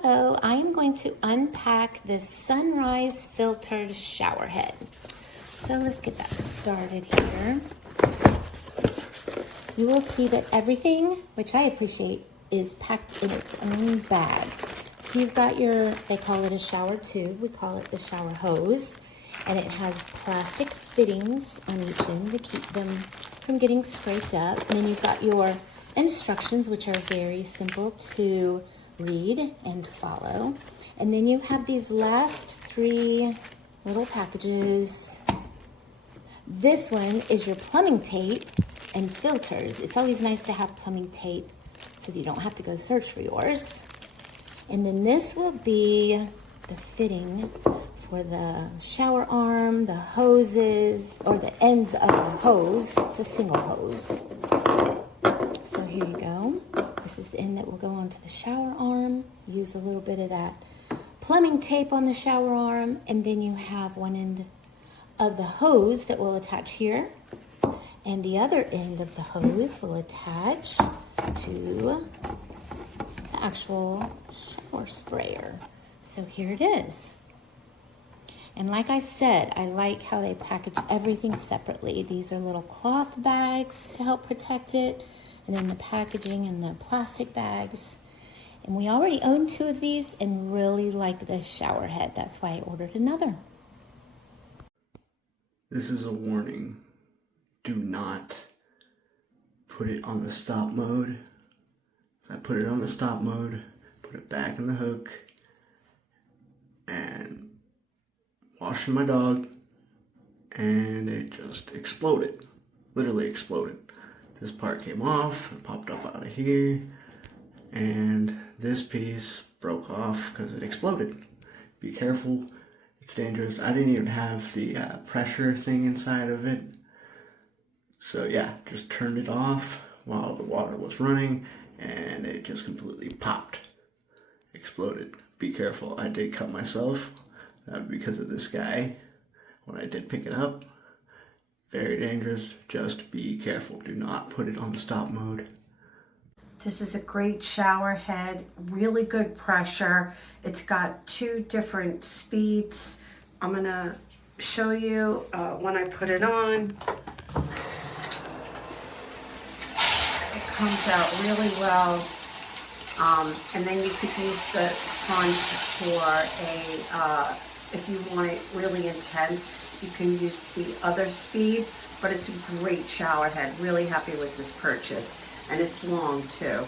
Hello, I am going to unpack this Sunrise filtered shower head. So let's get that started here. You will see that everything, which I appreciate, is packed in its own bag. So you've got your, they call it a shower tube, we call it the shower hose, and it has plastic fittings on each end to keep them from getting scraped up. And then you've got your instructions, which are very simple to read and follow. And then you have these last three little packages. This one is your plumbing tape and filters. It's always nice to have plumbing tape so that you don't have to go search for yours. And then this will be the fitting for the shower arm, the hoses, or the ends of the hose. It's a single hose. So here you go. This is the end that will go onto the shower arm. Use a little bit of that plumbing tape on the shower arm, and then you have one end of the hose that will attach here, and the other end of the hose will attach to the actual shower sprayer. So here it is. And like I said, I like how they package everything separately. These are little cloth bags to help protect it, and then the packaging and the plastic bags. And we already own 2 of these and really like the shower head. That's why I ordered another. This is a warning. Do not put it on the stop mode. So I put it on the stop mode, put it back in the hook, and washing my dog, and it just exploded. Literally exploded. This part came off and popped up out of here, and this piece broke off because it exploded. Be careful, it's dangerous. I didn't even have the pressure thing inside of it. So yeah, just turned it off while the water was running, and it just completely popped. Exploded. Be careful, I did cut myself because of this guy when I did pick it up. Very dangerous. Just be careful. Do not put it on stop mode. This is a great shower head, really good pressure. It's got 2 different speeds. I'm gonna show you when I put it on. It comes out really well. And then you could use the front for a if you want it really intense, you can use the other speed, but it's a great shower head. Really happy with this purchase. And it's long too.